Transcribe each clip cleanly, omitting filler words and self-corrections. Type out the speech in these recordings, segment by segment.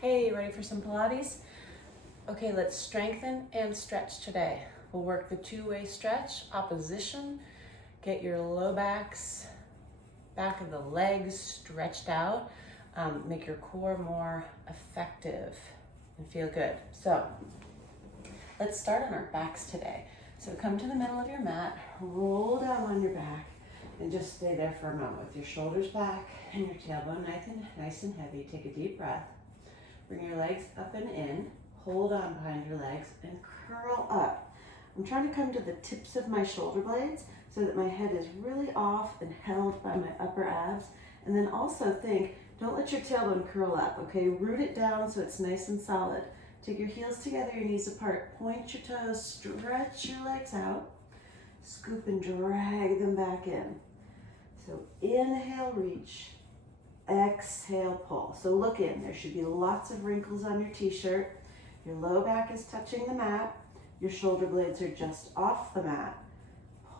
Hey, ready for some Pilates? Okay, let's strengthen and stretch today. We'll work the two-way stretch, opposition. Get your low backs, back of the legs stretched out. Make your core more effective and feel good. So let's start on our backs today. So come to the middle of your mat, roll down on your back, and just stay there for a moment with your shoulders back and your tailbone nice and heavy. Take a deep breath. Bring your legs up and in. Hold on behind your legs and curl up. I'm trying to come to the tips of my shoulder blades so that my head is really off and held by my upper abs. And then also think, don't let your tailbone curl up, okay? Root it down so it's nice and solid. Take your heels together, your knees apart. Point your toes, stretch your legs out. Scoop and drag them back in. So inhale, reach. Exhale, pull. So look in. There should be lots of wrinkles on your t-shirt. Your low back is touching the mat. Your shoulder blades are just off the mat.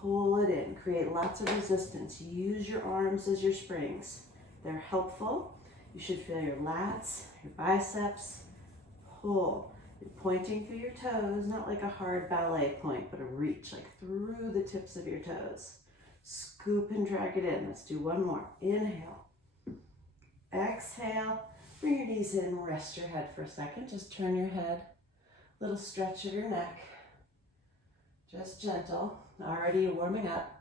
Pull it in. Create lots of resistance. Use your arms as your springs. They're helpful. You should feel your lats, your biceps. Pull. You're pointing through your toes, not like a hard ballet point, but a reach, like through the tips of your toes. Scoop and drag it in. Let's do one more. Inhale. Exhale, bring your knees in, rest your head for a second. Just turn your head, little stretch of your neck. Just gentle. Already you're warming up.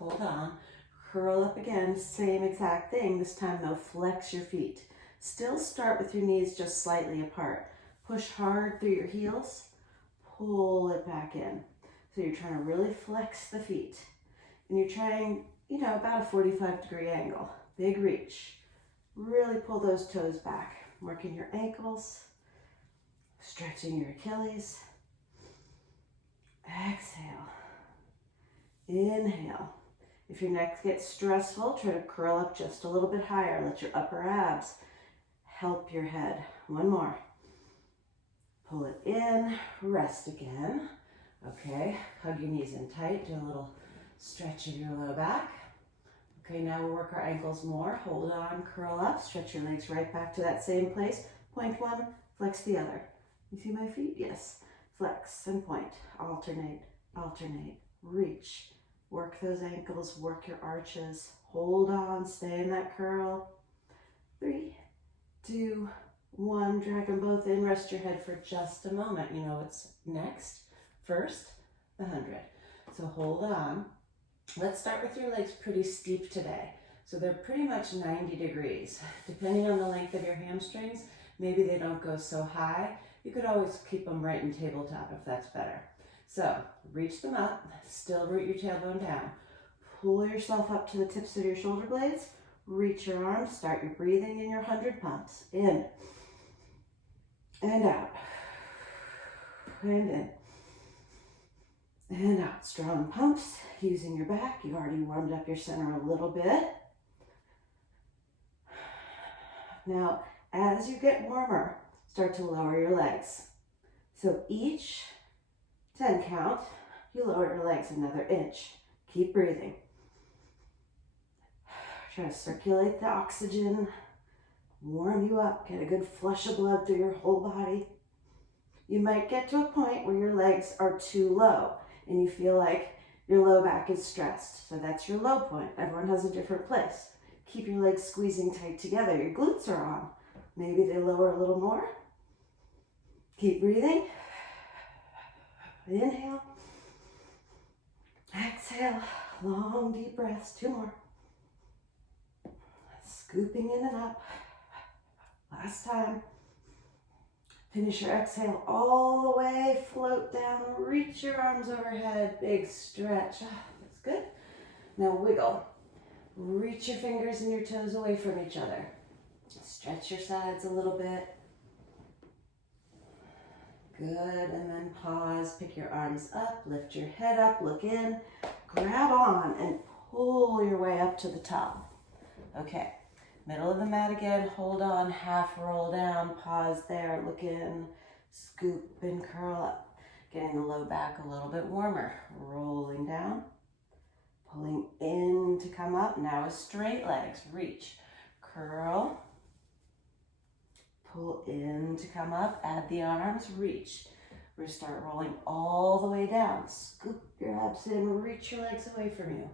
Hold on. Curl up again, same exact thing. This time though, flex your feet. Still start with your knees just slightly apart. Push hard through your heels. Pull it back in. So you're trying to really flex the feet. And you're trying, about a 45-degree angle. Big reach. Really pull those toes back, working your ankles, stretching your Achilles. Exhale. Inhale. If your neck gets stressful, try to curl up just a little bit higher. Let your upper abs help your head. One more. Pull it in, rest again. Okay, hug your knees in tight. Do a little stretch of your low back. Okay, now we'll work our ankles more. Hold on, curl up, stretch your legs right back to that same place. Point one, flex the other. You see my feet? Yes. Flex and point. Alternate, alternate. Reach. Work those ankles, work your arches. Hold on, stay in that curl. 3, 2, 1. Drag them both in. Rest your head for just a moment. You know what's next? First, the 100. So hold on. Let's start with your legs pretty steep today. So they're pretty much 90 degrees. Depending on the length of your hamstrings, maybe they don't go so high. You could always keep them right in tabletop if that's better. So reach them up, still root your tailbone down. Pull yourself up to the tips of your shoulder blades. Reach your arms, start your breathing in your 100 pumps. In and out and in. And out, strong pumps, using your back. You've already warmed up your center a little bit. Now, as you get warmer, start to lower your legs. So each 10 count, you lower your legs another inch. Keep breathing. Try to circulate the oxygen, warm you up, get a good flush of blood through your whole body. You might get to a point where your legs are too low and you feel like your low back is stressed. So that's your low point. Everyone has a different place. Keep your legs squeezing tight together. Your glutes are on. Maybe they lower a little more. Keep breathing. Inhale. Exhale. Long, deep breaths. 2 more. Scooping in and up. Last time. Finish your exhale all the way, float down, reach your arms overhead, big stretch. That's good. Now wiggle. Reach your fingers and your toes away from each other. Stretch your sides a little bit. Good, and then pause, pick your arms up, lift your head up, look in, grab on and pull your way up to the top. Okay. Middle of the mat again, hold on, half roll down, pause there, look in, scoop and curl up. Getting the low back a little bit warmer. Rolling down, pulling in to come up. Now with straight legs, reach, curl, Pull in to come up, add the arms, reach. We're gonna start rolling all the way down. Scoop your abs in, reach your legs away from you.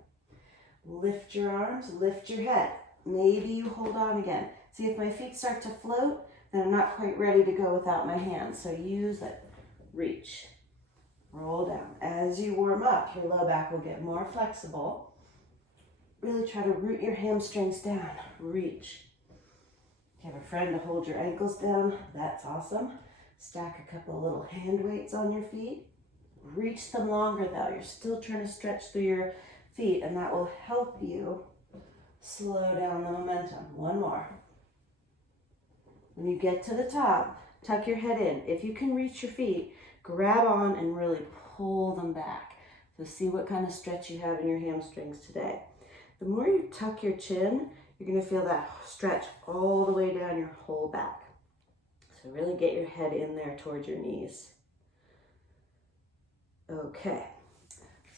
Lift your arms, lift your head. Maybe you hold on again. See, if my feet start to float, then I'm not quite ready to go without my hands. So use it. Reach. Roll down. As you warm up, your low back will get more flexible. Really try to root your hamstrings down. Reach. If you have a friend to hold your ankles down, that's awesome. Stack a couple of little hand weights on your feet. Reach them longer though. You're still trying to stretch through your feet, and that will help you slow down the momentum. One more. When you get to the top, tuck your head in. If you can reach your feet, grab on and really pull them back. So see what kind of stretch you have in your hamstrings today. The more you tuck your chin, you're gonna feel that stretch all the way down your whole back. So really get your head in there towards your knees. Okay,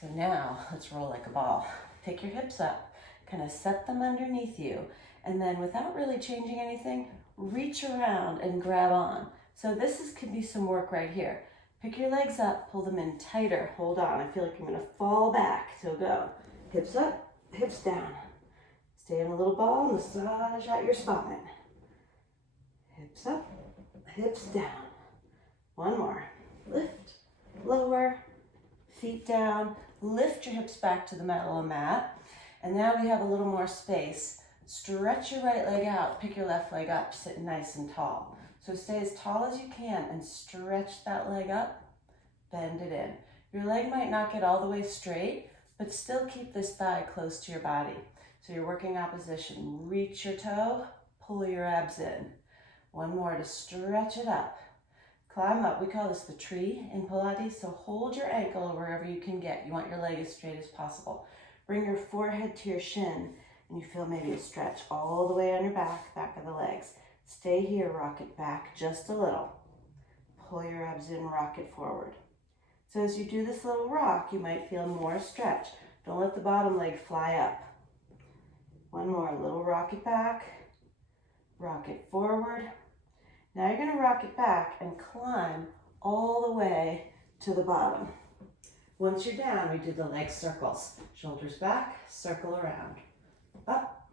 so now let's roll like a ball. Pick your hips up, kind of set them underneath you, and then without really changing anything, reach around and grab on. So could be some work right here. Pick your legs up, pull them in tighter, hold on. I feel like I'm gonna fall back, so go. Hips up, hips down. Stay in a little ball, massage out your spine. Hips up, hips down. One more. Lift, lower, feet down. Lift your hips back to the middle of the mat. And now we have a little more space. Stretch your right leg out, pick your left leg up, sit nice and tall. So stay as tall as you can and stretch that leg up, bend it in. Your leg might not get all the way straight, but still keep this thigh close to your body. So you're working opposition. Reach your toe, pull your abs in. One more to stretch it up. Climb up. We call this the tree in Pilates, so hold your ankle wherever you can get. You want your leg as straight as possible. Bring your forehead to your shin, and you feel maybe a stretch all the way on your back of the legs. Stay here, rock it back just a little. Pull your abs in, rock it forward. So as you do this little rock, you might feel more stretch. Don't let the bottom leg fly up. One more, little rock it back, rock it forward. Now you're gonna rock it back and climb all the way to the bottom. Once you're down, we do the leg circles. Shoulders back, circle around. Up,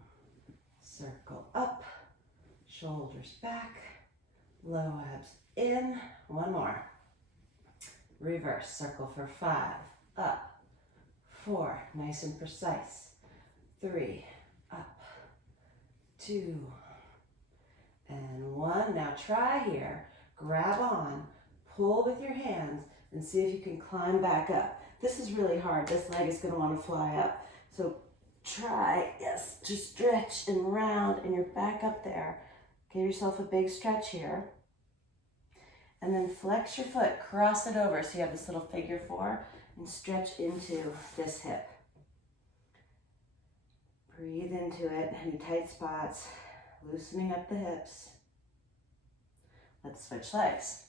circle up, shoulders back, low abs in. One more. Reverse, circle for 5, up, 4, nice and precise, 3, up, 2, and 1. Now try here, grab on, pull with your hands, and see if you can climb back up. This is really hard. This leg is going to want to fly up. So try, yes, to stretch and round, and you're back up there. Give yourself a big stretch here. And then flex your foot, cross it over so you have this little figure 4, and stretch into this hip. Breathe into it, any tight spots, loosening up the hips. Let's switch legs.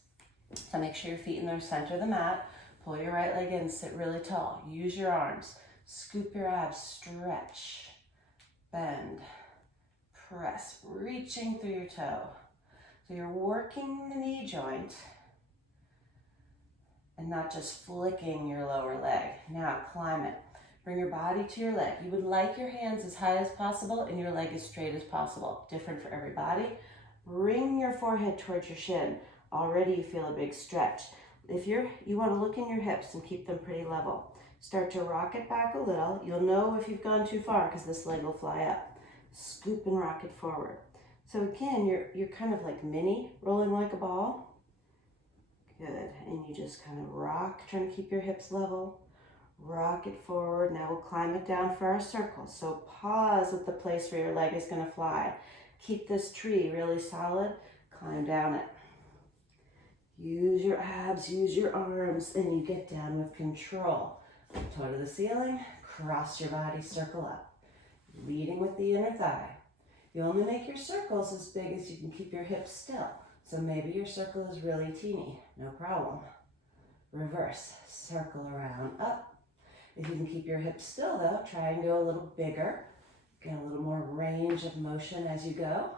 So make sure your feet in the center of the mat. Pull your right leg in, sit really tall. Use your arms. Scoop your abs, stretch, bend, press, reaching through your toe. So you're working the knee joint and not just flicking your lower leg. Now climb it. Bring your body to your leg. You would like your hands as high as possible and your leg as straight as possible. Different for everybody. Bring your forehead towards your shin. Already you feel a big stretch. If you want to look in your hips and keep them pretty level. Start to rock it back a little. You'll know if you've gone too far because this leg will fly up. Scoop and rock it forward. So again, you're kind of like mini, rolling like a ball. Good, and you just kind of rock, trying to keep your hips level. Rock it forward. Now we'll climb it down for our circle. So pause at the place where your leg is going to fly. Keep this tree really solid. Climb down it. Use your abs, use your arms, and you get down with control. Toe to the ceiling, cross your body, circle up. Leading with the inner thigh. You only make your circles as big as you can keep your hips still. So maybe your circle is really teeny, no problem. Reverse, circle around, up. If you can keep your hips still though, try and go a little bigger. Get a little more range of motion as you go.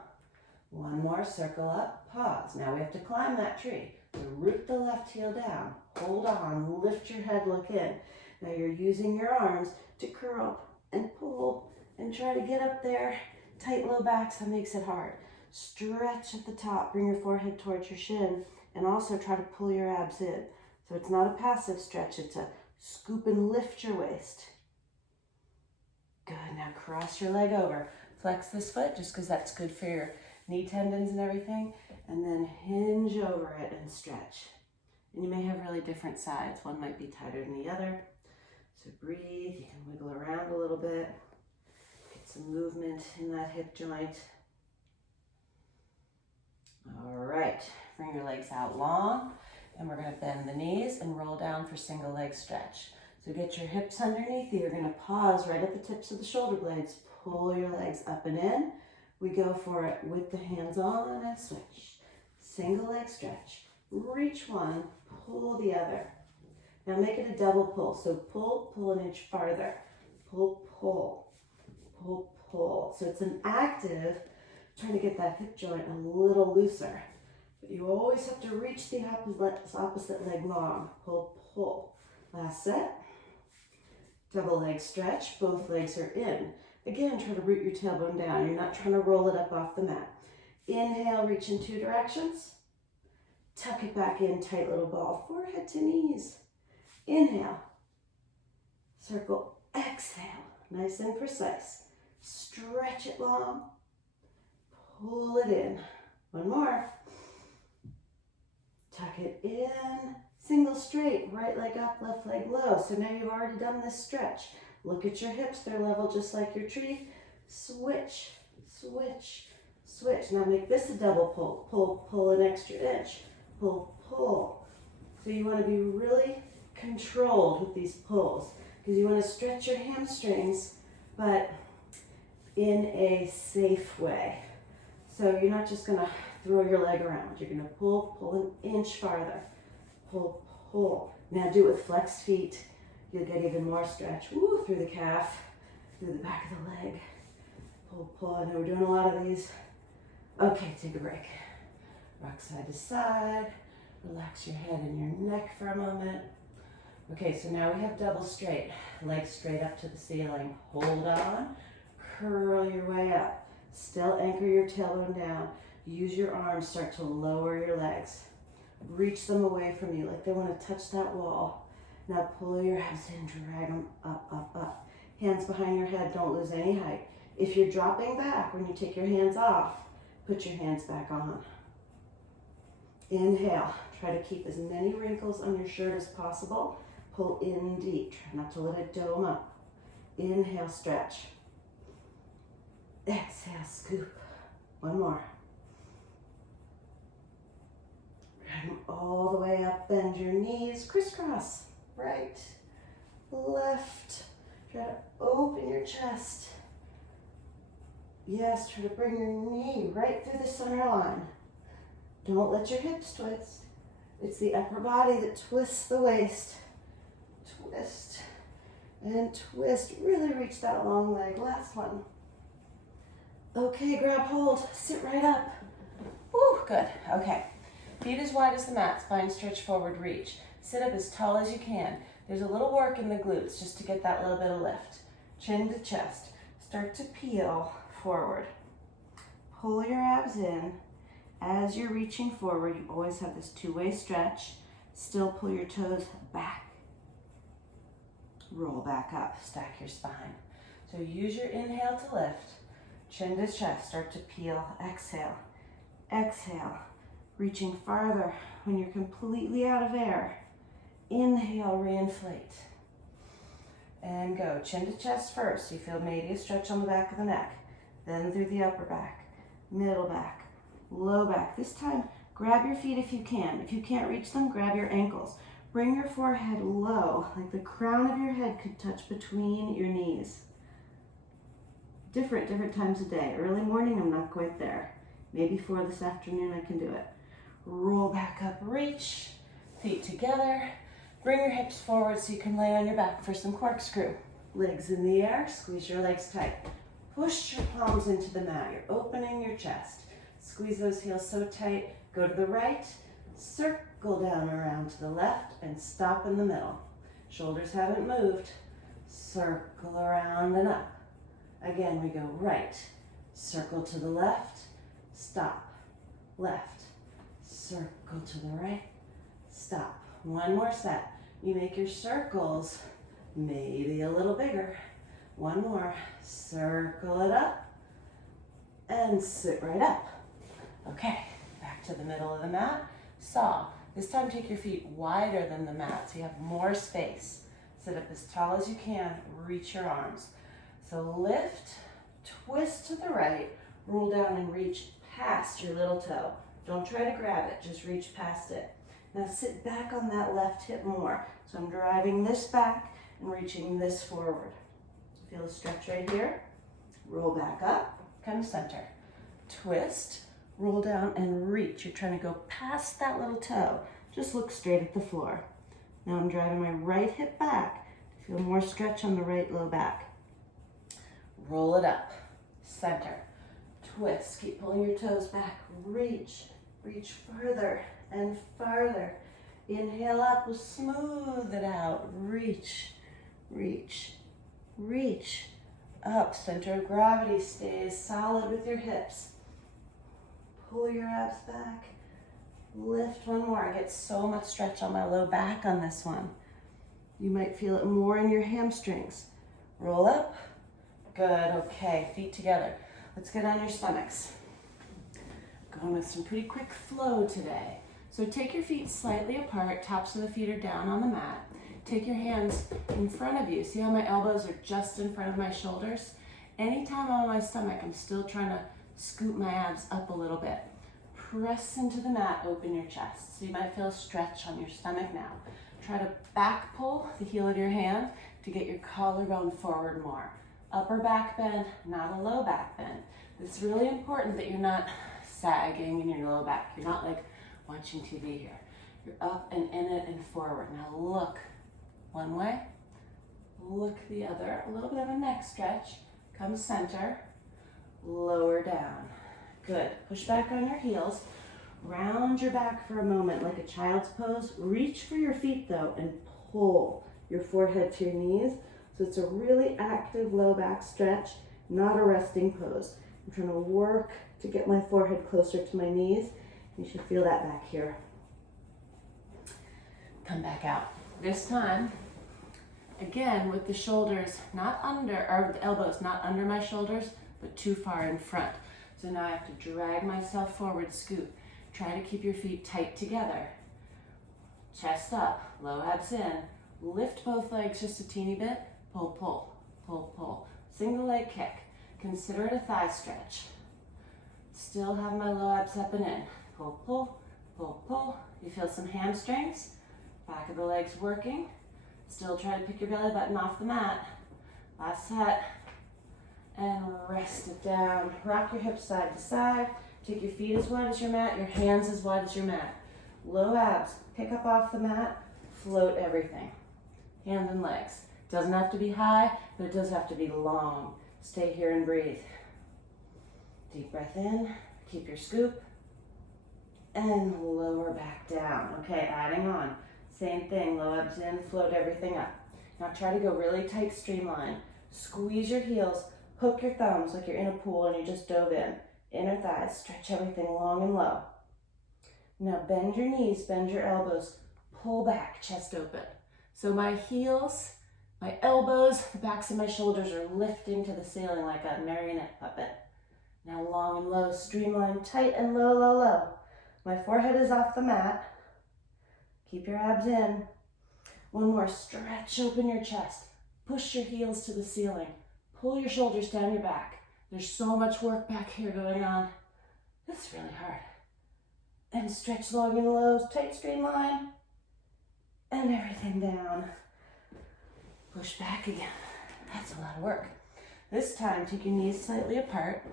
One more, circle up, pause. Now we have to climb that tree. So root the left heel down, hold on, lift your head, look in. Now you're using your arms to curl and pull and try to get up there. Tight low backs, that makes it hard. Stretch at the top, bring your forehead towards your shin, and also try to pull your abs in. So it's not a passive stretch, it's a scoop and lift your waist. Good, now cross your leg over. Flex this foot just because that's good for your knee tendons and everything, and then hinge over it and stretch. And you may have really different sides. One might be tighter than the other. So breathe, you can wiggle around a little bit. Get some movement in that hip joint. All right, bring your legs out long, and we're gonna bend the knees and roll down for single leg stretch. So get your hips underneath you. You're gonna pause right at the tips of the shoulder blades. Pull your legs up and in. We go for it with the hands on and switch. Single leg stretch. Reach one, pull the other. Now make it a double pull. So pull, pull an inch farther. Pull, pull, pull, pull. So it's an active, trying to get that hip joint a little looser. But you always have to reach the opposite leg long. Pull, pull. Last set. Double leg stretch. Both legs are in. Again, try to root your tailbone down. You're not trying to roll it up off the mat. Inhale, reach in 2 directions. Tuck it back in, tight little ball, forehead to knees. Inhale. Circle, exhale. Nice and precise. Stretch it long. Pull it in. One more. Tuck it in. Single straight, right leg up, left leg low. So now you've already done this stretch. Look at your hips, they're level just like your tree. Switch, switch, switch. Now make this a double pull. Pull, pull an extra inch. Pull, pull. So you want to be really controlled with these pulls because you want to stretch your hamstrings, but in a safe way. So you're not just going to throw your leg around. You're going to pull, pull an inch farther. Pull, pull. Now do it with flexed feet. You'll get even more stretch. Woo, through the calf, through the back of the leg. Pull, pull. I know we're doing a lot of these. Okay, take a break. Rock side to side. Relax your head and your neck for a moment. Okay, so now we have double straight. Legs straight up to the ceiling. Hold on. Curl your way up. Still anchor your tailbone down. Use your arms. Start to lower your legs. Reach them away from you like they want to touch that wall. Now pull your abs in, drag them up, up, up. Hands behind your head, don't lose any height. If you're dropping back when you take your hands off, put your hands back on. Inhale, try to keep as many wrinkles on your shirt as possible. Pull in deep, try not to let it dome up. Inhale, stretch. Exhale, scoop. One more. Drag them all the way up, bend your knees, crisscross. Right, left, try to open your chest. Yes, try to bring your knee right through the center line. Don't let your hips twist. It's the upper body that twists the waist. Twist and twist. Really reach that long leg. Last one. Okay, grab hold. Sit right up. Woo, good. Okay. Feet as wide as the mat. Spine stretch forward, reach. Sit up as tall as you can. There's a little work in the glutes just to get that little bit of lift. Chin to chest. Start to peel forward. Pull your abs in. As you're reaching forward, you always have this two-way stretch. Still pull your toes back. Roll back up. Stack your spine. So use your inhale to lift. Chin to chest. Start to peel. Exhale. Exhale. Reaching farther when you're completely out of air. Inhale, reinflate. And go. Chin to chest first. You feel maybe a stretch on the back of the neck. Then through the upper back, middle back, low back. This time, grab your feet if you can. If you can't reach them, grab your ankles. Bring your forehead low, like the crown of your head could touch between your knees. Different times of day. Early morning, I'm not quite there. Maybe 4 this afternoon, I can do it. Roll back up, reach, feet together. Bring your hips forward so you can lay on your back for some corkscrew. Legs in the air, squeeze your legs tight. Push your palms into the mat. You're opening your chest. Squeeze those heels so tight. Go to the right, circle down around to the left, and stop in the middle. Shoulders haven't moved. Circle around and up. Again, we go right, circle to the left, stop, left, circle to the right, stop. One more set. You make your circles maybe a little bigger. One more, circle it up, and sit right up. Okay, back to the middle of the mat, saw. This time take your feet wider than the mat so you have more space. Sit up as tall as you can, reach your arms. So lift, twist to the right, roll down and reach past your little toe. Don't try to grab it, just reach past it. Now sit back on that left hip more. So I'm driving this back and reaching this forward. Feel the stretch right here. Roll back up, come center. Twist, roll down and reach. You're trying to go past that little toe. Just look straight at the floor. Now I'm driving my right hip back to feel more stretch on the right low back. Roll it up, center, twist. Keep pulling your toes back. Reach, reach further and farther. Inhale up, we'll smooth it out. Reach, reach, reach. Up, center of gravity stays solid with your hips. Pull your abs back. Lift one more. I get so much stretch on my low back on this one. You might feel it more in your hamstrings. Roll up. Good, okay, feet together. Let's get on your stomachs. Going with some pretty quick flow today. So take your feet slightly apart, tops of the feet are down on the mat. Take your hands in front of you. See how my elbows are just in front of my shoulders? Anytime I'm on my stomach, I'm still trying to scoop my abs up a little bit. Press into the mat, open your chest. So you might feel a stretch on your stomach now. Try to back pull the heel of your hand to get your collarbone forward more. Upper back bend, not a low back bend. It's really important that you're not sagging in your low back. You're not like watching TV here. You're up and in it and forward. Now look one way, look the other. A little bit of a neck stretch. Come center, lower down. Good. Push back on your heels. Round your back for a moment like a child's pose. Reach for your feet though and pull your forehead to your knees. So it's a really active low back stretch, not a resting pose. I'm trying to work to get my forehead closer to my knees. You should feel that back here. Come back out. This time, again with the shoulders not under, or the elbows not under my shoulders, but too far in front. So now I have to drag myself forward, scoop. Try to keep your feet tight together. Chest up, low abs in. Lift both legs just a teeny bit. Pull, pull, pull, pull. Single leg kick. Consider it a thigh stretch. Still have my low abs up and in. Pull, pull, pull, pull. You feel some hamstrings. Back of the legs working. Still try to pick your belly button off the mat. Last set. And rest it down. Rock your hips side to side. Take your feet as wide as your mat, your hands as wide as your mat. Low abs, pick up off the mat, float everything. Hands and legs. Doesn't have to be high, but it does have to be long. Stay here and breathe. Deep breath in, keep your scoop, and lower back down. Okay, adding on. Same thing, low abs in, float everything up. Now try to go really tight streamline. Squeeze your heels, hook your thumbs like you're in a pool and you just dove in. Inner thighs, stretch everything long and low. Now bend your knees, bend your elbows, pull back, chest open. So my heels, my elbows, the backs of my shoulders are lifting to the ceiling like a marionette puppet. Now long and low, streamline, tight and low, low, low. My forehead is off the mat. Keep your abs in. One more, stretch open your chest. Push your heels to the ceiling. Pull your shoulders down your back. There's so much work back here going on. It's really hard. And stretch long and low, tight streamline. And everything down. Push back again. That's a lot of work. This time, take your knees slightly apart.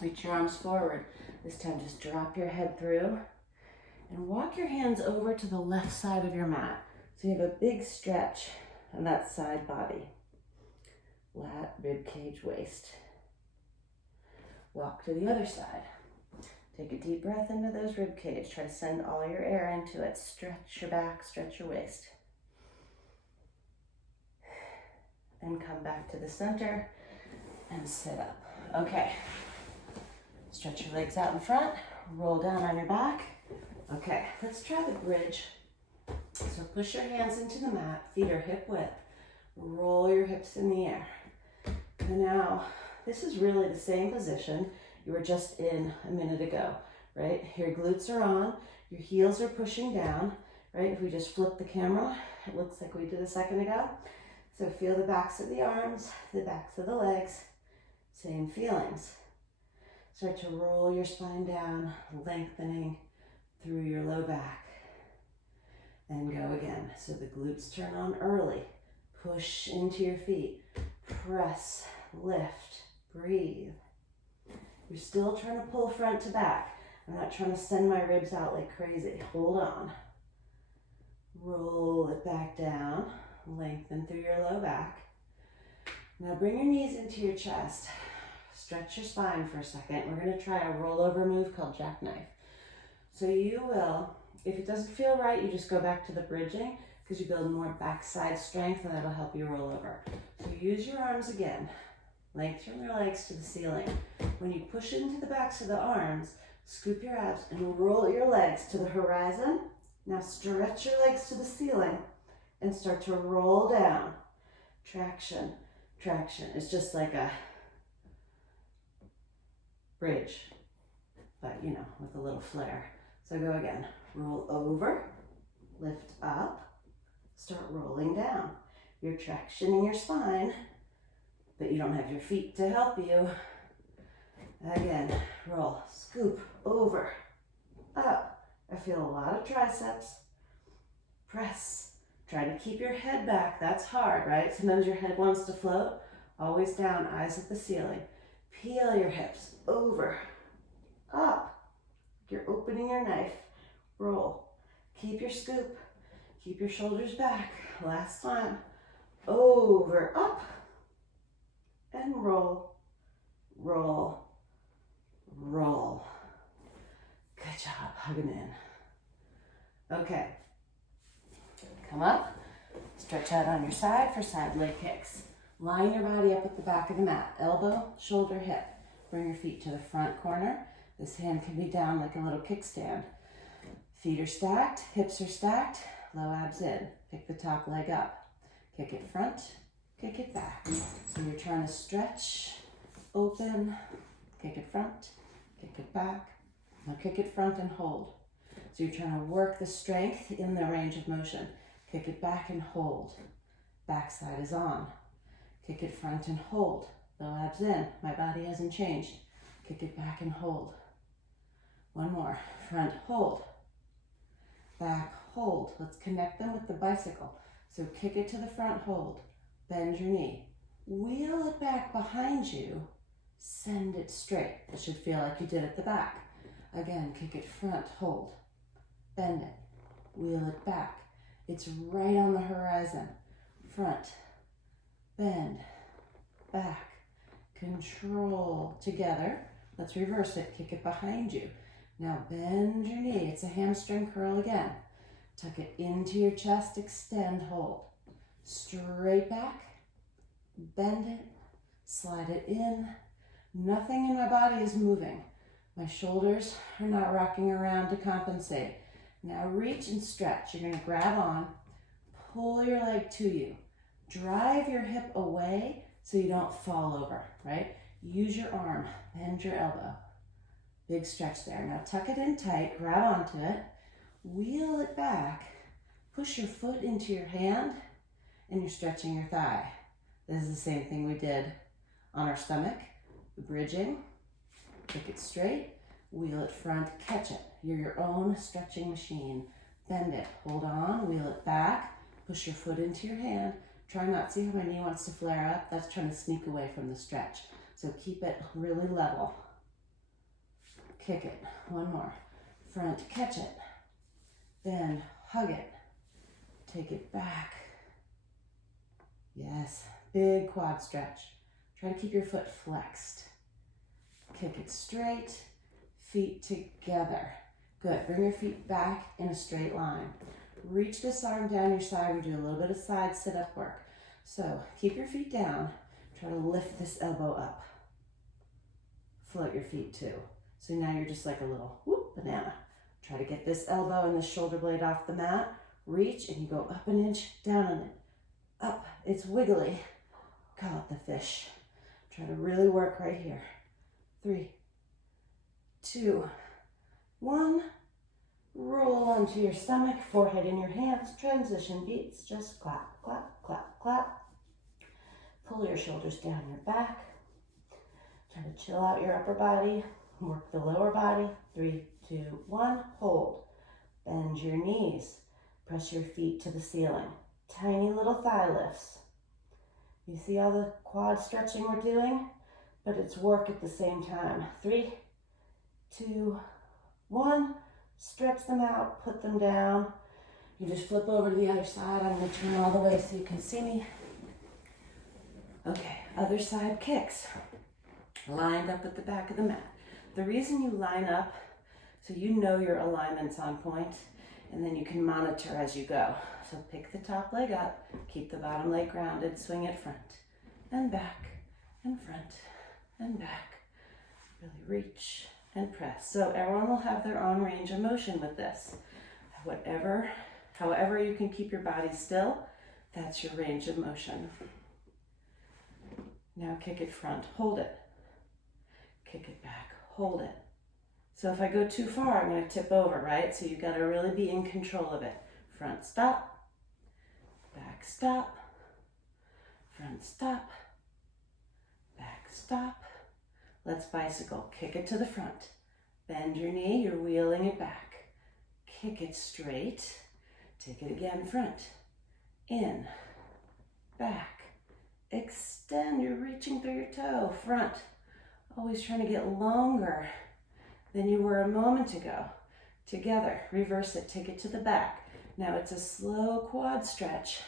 Reach your arms forward. This time, just drop your head through. And walk your hands over to the left side of your mat. So you have a big stretch on that side body. Lat, rib cage, waist. Walk to the other side. Take a deep breath into those rib cage. Try to send all your air into it. Stretch your back, stretch your waist. And come back to the center and sit up. Okay. Stretch your legs out in front. Roll down on your back. Okay, let's try the bridge. So push your hands into the mat. Feet are hip width. Roll your hips in the air. And now, this is really the same position you were just in a minute ago, right? Your glutes are on, your heels are pushing down, right? If we just flip the camera, it looks like we did a second ago. So feel the backs of the arms, the backs of the legs, same feelings. Start to roll your spine down, lengthening through your low back. And go again. So the glutes turn on early. Push into your feet. Press, lift, breathe. You're still trying to pull front to back. I'm not trying to send my ribs out like crazy. Hold on. Roll it back down. Lengthen through your low back. Now bring your knees into your chest. Stretch your spine for a second. We're going to try a rollover move called jackknife. So you will, if it doesn't feel right, you just go back to the bridging because you build more backside strength and that'll help you roll over. So use your arms again. Lengthen your legs to the ceiling. When you push into the backs of the arms, scoop your abs and roll your legs to the horizon. Now stretch your legs to the ceiling and start to roll down. Traction, traction. It's just like a bridge, but you know, with a little flair. So go again. Roll over, lift up, start rolling down. Your traction in your spine, but you don't have your feet to help you. Again, roll, scoop, over, up. I feel a lot of triceps. Press. Try to keep your head back. That's hard, right? Sometimes your head wants to float. Always down, eyes at the ceiling. Peel your hips, over, up. You're opening your knife. Roll. Keep your scoop. Keep your shoulders back. Last time. Over, up, and roll, roll, roll. Good job, hugging in. Okay, come up, stretch out on your side for side leg kicks. Line your body up at the back of the mat, elbow, shoulder, hip. Bring your feet to the front corner. This hand can be down like a little kickstand. Feet are stacked, hips are stacked, low abs in. Pick the top leg up. Kick it front, kick it back. So you're trying to stretch, open, kick it front, kick it back. Now kick it front and hold. So you're trying to work the strength in the range of motion. Kick it back and hold. Backside is on. Kick it front and hold. Low abs in. My body hasn't changed. Kick it back and hold. One more. Front, hold. Back, hold. Let's connect them with the bicycle. So kick it to the front, hold. Bend your knee. Wheel it back behind you. Send it straight. It should feel like you did at the back. Again, kick it front, hold. Bend it. Wheel it back. It's right on the horizon. Front, bend, back, control. Together. Let's reverse it. Kick it behind you. Now bend your knee. It's a hamstring curl again. Tuck it into your chest, extend, hold. Straight back, bend it, slide it in. Nothing in my body is moving. My shoulders are not rocking around to compensate. Now reach and stretch. You're gonna grab on, pull your leg to you. Drive your hip away so you don't fall over, right? Use your arm, bend your elbow. Big stretch there. Now tuck it in tight, grab onto it. Wheel it back, push your foot into your hand, and you're stretching your thigh. This is the same thing we did on our stomach. Bridging, kick it straight, wheel it front, catch it. You're your own stretching machine. Bend it, hold on, wheel it back, push your foot into your hand. Try not to see how my knee wants to flare up. That's trying to sneak away from the stretch. So keep it really level. Kick it, one more. Front, catch it. Bend, hug it, take it back. Yes, big quad stretch. Try to keep your foot flexed. Kick it straight, feet together. Good, bring your feet back in a straight line. Reach this arm down your side. We do a little bit of side sit-up work. So keep your feet down. Try to lift this elbow up. Float your feet too. So now you're just like a little whoop banana. Try to get this elbow and the shoulder blade off the mat. Reach and you go up an inch, down an inch, up. It's wiggly. Call it the fish. Try to really work right here. 3, 2, 1. Roll onto your stomach, forehead in your hands, transition beats. Just clap, clap, clap, clap. Pull your shoulders down your back. Try to chill out your upper body. Work the lower body. 3, 2, 1. Hold. Bend your knees. Press your feet to the ceiling. Tiny little thigh lifts. You see all the quad stretching we're doing? But it's work at the same time. 3, 2, 1. Stretch them out, put them down. You just flip over to the other side. I'm going to turn all the way so you can see me. Okay, other side kicks. Lined up at the back of the mat. The reason you line up, so you know your alignment's on point, and then you can monitor as you go. So pick the top leg up, keep the bottom leg grounded, swing it front and back and front and back. Really reach and press. So everyone will have their own range of motion with this. However you can keep your body still, that's your range of motion. Now kick it front, hold it. Kick it back, hold it. So if I go too far, I'm going to tip over, right? So you've got to really be in control of it. Front stop, back stop, front stop, back stop. Let's bicycle. Kick it to the front. Bend your knee, you're wheeling it back. Kick it straight. Take it again, front. In, back. Extend, you're reaching through your toe. Front. Always trying to get longer than you were a moment ago. Together, reverse it, take it to the back. Now it's a slow quad stretch.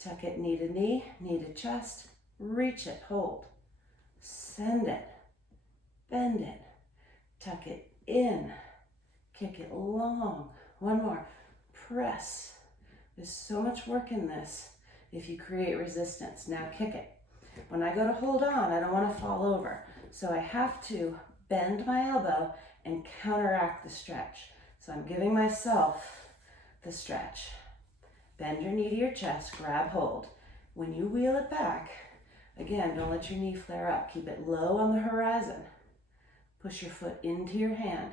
Tuck it knee to chest. Reach it, hold. Send it. Bend it, tuck it in, kick it long. One more, press. There's so much work in this if you create resistance. Now kick it. When I go to hold on, I don't want to fall over. So I have to bend my elbow and counteract the stretch. So I'm giving myself the stretch. Bend your knee to your chest, grab hold. When you wheel it back, again, don't let your knee flare up. Keep it low on the horizon. Push your foot into your hand.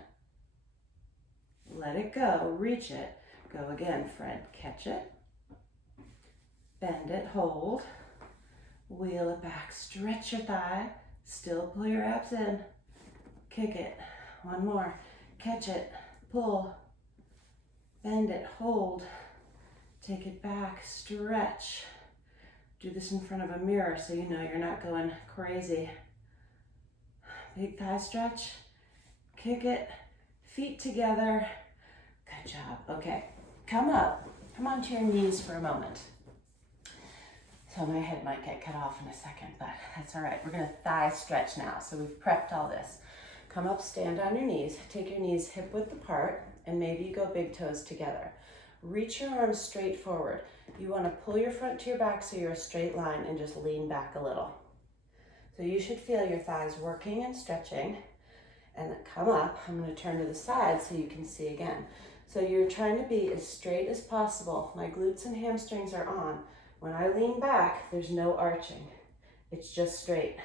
Let it go, reach it. Go again, friend. Catch it. Bend it, hold. Wheel it back, stretch your thigh. Still pull your abs in. Kick it. One more. Catch it, pull. Bend it, hold. Take it back, stretch. Do this in front of a mirror so you know you're not going crazy. Big thigh stretch, kick it, feet together. Good job. Okay, come up, come onto your knees for a moment. So my head might get cut off in a second, but that's all right. We're gonna thigh stretch now. So we've prepped all this. Come up, stand on your knees, take your knees hip width apart, and maybe you go big toes together. Reach your arms straight forward. You wanna pull your front to your back so you're a straight line and just lean back a little. So you should feel your thighs working and stretching. And then come up. I'm going to turn to the side so you can see again. So you're trying to be as straight as possible. My glutes and hamstrings are on. When I lean back, there's no arching. It's just straight.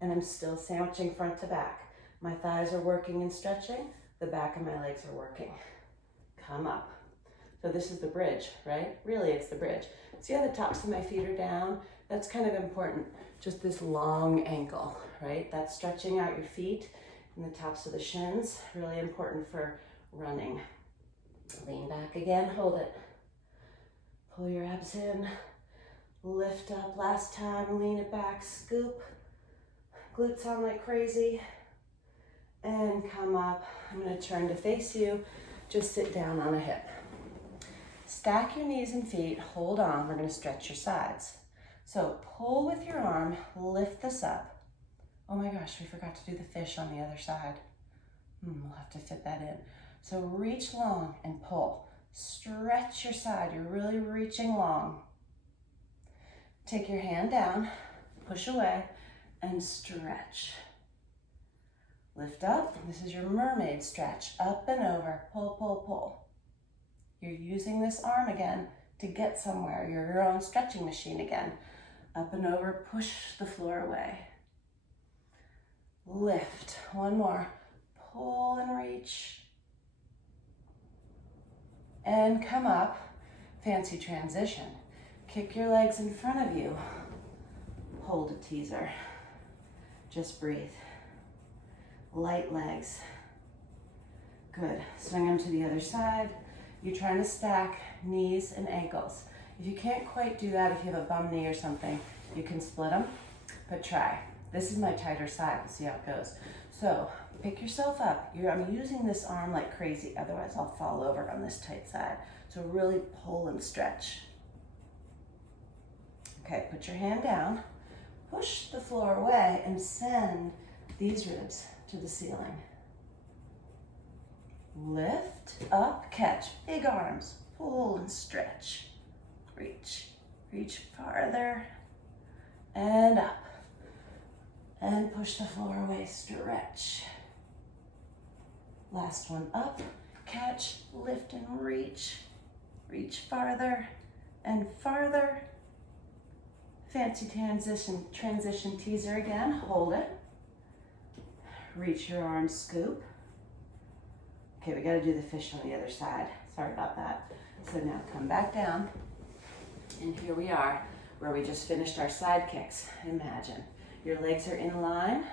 And I'm still sandwiching front to back. My thighs are working and stretching. The back of my legs are working. Come up. So this is the bridge, right? Really, it's the bridge. See how the tops of my feet are down? That's kind of important. Just this long ankle, right? That's stretching out your feet and the tops of the shins. Really important for running. Lean back again, hold it. Pull your abs in. Lift up last time, lean it back, scoop. Glutes on like crazy. And come up. I'm gonna turn to face you. Just sit down on a hip. Stack your knees and feet, hold on. We're gonna stretch your sides. So pull with your arm, lift this up. Oh my gosh, we forgot to do the fish on the other side. We'll have to fit that in. So reach long and pull. Stretch your side. You're really reaching long. Take your hand down, push away, and stretch. Lift up. This is your mermaid stretch. Up and over. Pull, pull, pull. You're using this arm again to get somewhere. You're your own stretching machine again. Up and over. Push the floor away. Lift. One more. Pull and reach. And come up. Fancy transition. Kick your legs in front of you. Hold a teaser. Just breathe. Light legs. Good. Swing them to the other side. You're trying to stack knees and ankles. If you can't quite do that, if you have a bum knee or something, you can split them, but try. This is my tighter side. We'll see how it goes. So pick yourself up. I'm using this arm like crazy, otherwise I'll fall over on this tight side. So really pull and stretch. Okay, put your hand down, push the floor away, and send these ribs to the ceiling. Lift, up, catch, big arms, pull and stretch. Reach, reach farther, and up. And push the floor away, stretch. Last one, up, catch, lift and reach. Reach farther and farther. Fancy transition teaser again, hold it. Reach your arms, scoop. Okay, we gotta do the fish on the other side. Sorry about that. So now come back down. And here we are, where we just finished our side kicks. Imagine. Your legs are in line.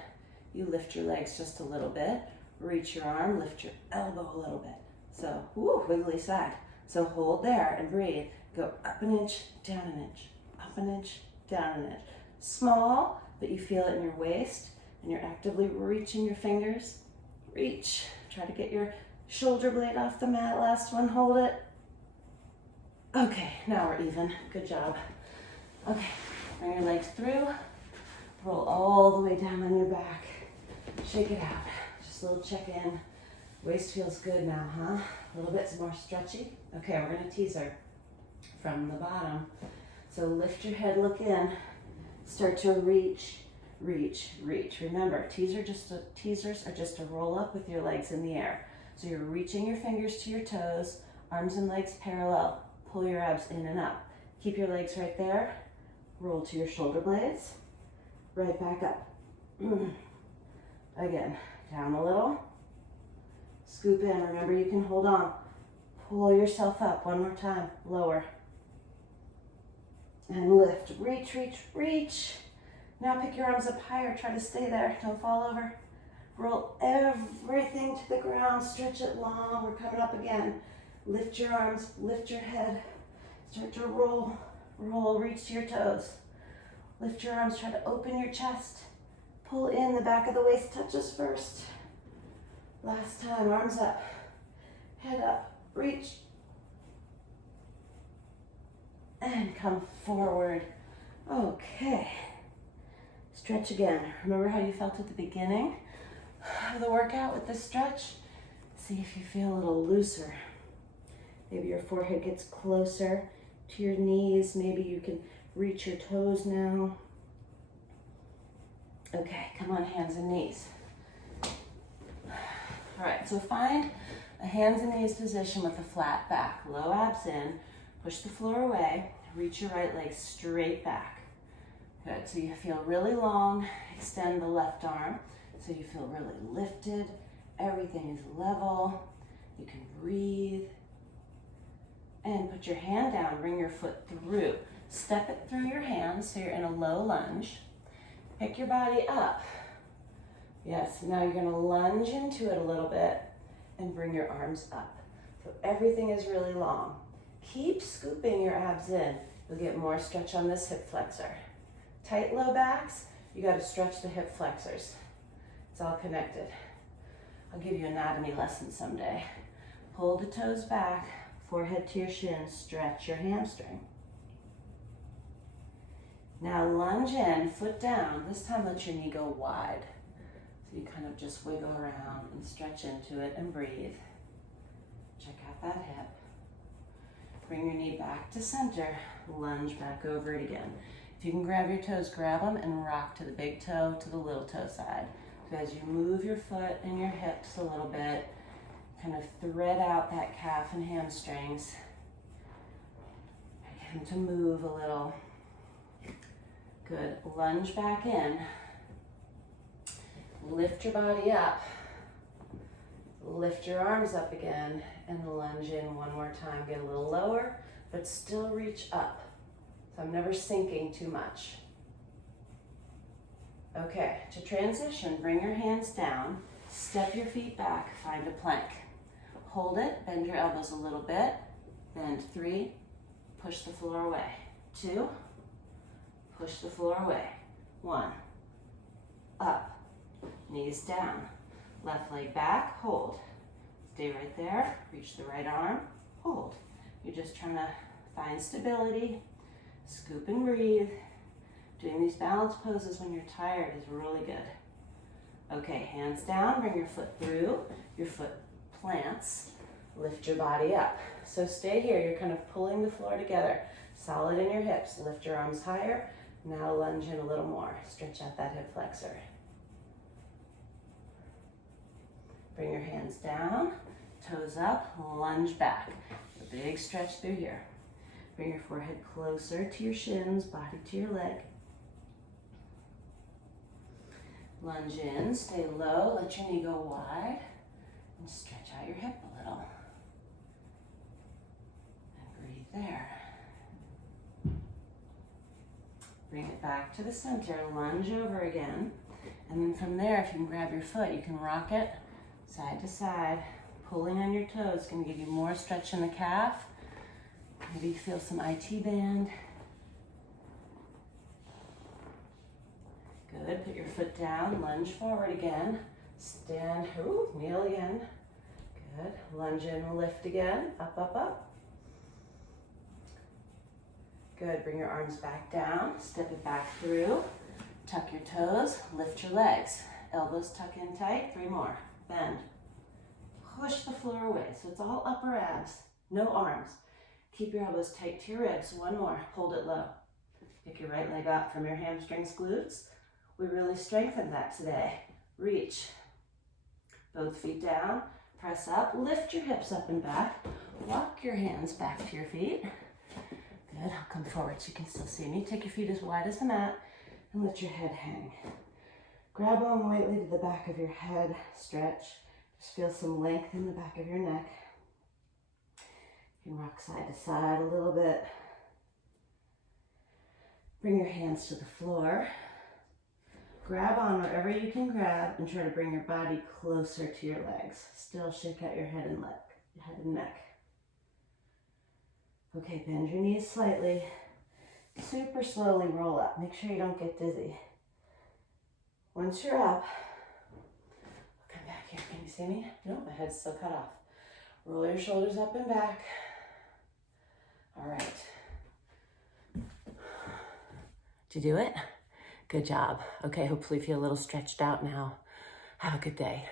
You lift your legs just a little bit. Reach your arm, lift your elbow a little bit. So, wiggly side. So hold there and breathe. Go up an inch, down an inch, up an inch, down an inch. Small, but you feel it in your waist, and you're actively reaching your fingers. Reach. Try to get your shoulder blade off the mat. Last one, hold it. Okay, now we're even. Good job. Okay, bring your legs through. Roll all the way down on your back. Shake it out. Just a little check-in. Waist feels good now, huh? A little bit more stretchy. Okay, we're gonna teaser from the bottom. So lift your head, look in. Start to reach, reach, reach. Remember, teasers are just a roll up with your legs in the air. So you're reaching your fingers to your toes, arms and legs parallel. Pull your abs in and up. Keep your legs right there. Roll to your shoulder blades. Right back up. Again, down a little. Scoop in. Remember, you can hold on. Pull yourself up. One more time. Lower. And lift. Reach, reach, reach. Now pick your arms up higher. Try to stay there. Don't fall over. Roll everything to the ground. Stretch it long. We're coming up again. Lift your arms. Lift your head. Start to roll. Roll. Reach to your toes. Lift your arms, try to open your chest. Pull in, the back of the waist touches first. Last time, arms up, head up, reach. And come forward. Okay. Stretch again. Remember how you felt at the beginning of the workout with this stretch? See if you feel a little looser. Maybe your forehead gets closer to your knees. Maybe you can reach your toes now. Okay, come on, hands and knees. All right, so find a hands and knees position with a flat back. Low abs in, push the floor away, reach your right leg straight back. Good, so you feel really long, extend the left arm, so you feel really lifted, everything is level, you can breathe. And put your hand down, bring your foot through. Step it through your hands so you're in a low lunge. Pick your body up. Yes, now you're gonna lunge into it a little bit and bring your arms up. So everything is really long. Keep scooping your abs in. You'll get more stretch on this hip flexor. Tight low backs, you gotta stretch the hip flexors. It's all connected. I'll give you an anatomy lesson someday. Pull the toes back, forehead to your shins, stretch your hamstring. Now lunge in, foot down. This time let your knee go wide. So you kind of just wiggle around and stretch into it and breathe. Check out that hip. Bring your knee back to center. Lunge back over it again. If you can grab your toes, grab them and rock to the big toe to the little toe side. So as you move your foot and your hips a little bit, kind of thread out that calf and hamstrings. Begin to move a little. Good. Lunge back in. Lift your body up. Lift your arms up again and lunge in one more time. Get a little lower, but still reach up. So I'm never sinking too much. Okay, to transition, bring your hands down, step your feet back, find a plank. Hold it, bend your elbows a little bit, bend 3, push the floor away. 2, push the floor away. 1, up, knees down, left leg back, hold. Stay right there, reach the right arm, hold. You're just trying to find stability, scoop and breathe. Doing these balance poses when you're tired is really good. Okay, hands down, bring your foot through, your foot plants, lift your body up. So stay here, you're kind of pulling the floor together, solid in your hips, lift your arms higher. Now lunge in a little more, stretch out that hip flexor. Bring your hands down, toes up, lunge back. A big stretch through here. Bring your forehead closer to your shins, body to your leg. Lunge in, stay low, let your knee go wide, and stretch out your hip a little. And breathe there. Bring it back to the center, lunge over again. And then from there, if you can grab your foot, you can rock it side to side. Pulling on your toes can give you more stretch in the calf. Maybe you feel some IT band. Good, put your foot down, lunge forward again. Stand, kneel again. Good, lunge in, lift again, up, up, up. Good, bring your arms back down, step it back through. Tuck your toes, lift your legs. Elbows tuck in tight, 3 more. Bend. Push the floor away, so it's all upper abs, no arms. Keep your elbows tight to your ribs, 1 more, hold it low. Pick your right leg up from your hamstrings, glutes. We really strengthened that today. Reach. Both feet down, press up, lift your hips up and back. Walk your hands back to your feet. Good, I'll come forward so you can still see me. Take your feet as wide as the mat and let your head hang. Grab on lightly to the back of your head, stretch. Just feel some length in the back of your neck. You can rock side to side a little bit. Bring your hands to the floor. Grab on wherever you can grab and try to bring your body closer to your legs. Still shake out your head and neck. Okay, bend your knees slightly. Super slowly roll up. Make sure you don't get dizzy. Once you're up, come back here. Can you see me? No, my head's still cut off. Roll your shoulders up and back. All right. Did you do it? Good job. Okay, hopefully you feel a little stretched out now. Have a good day.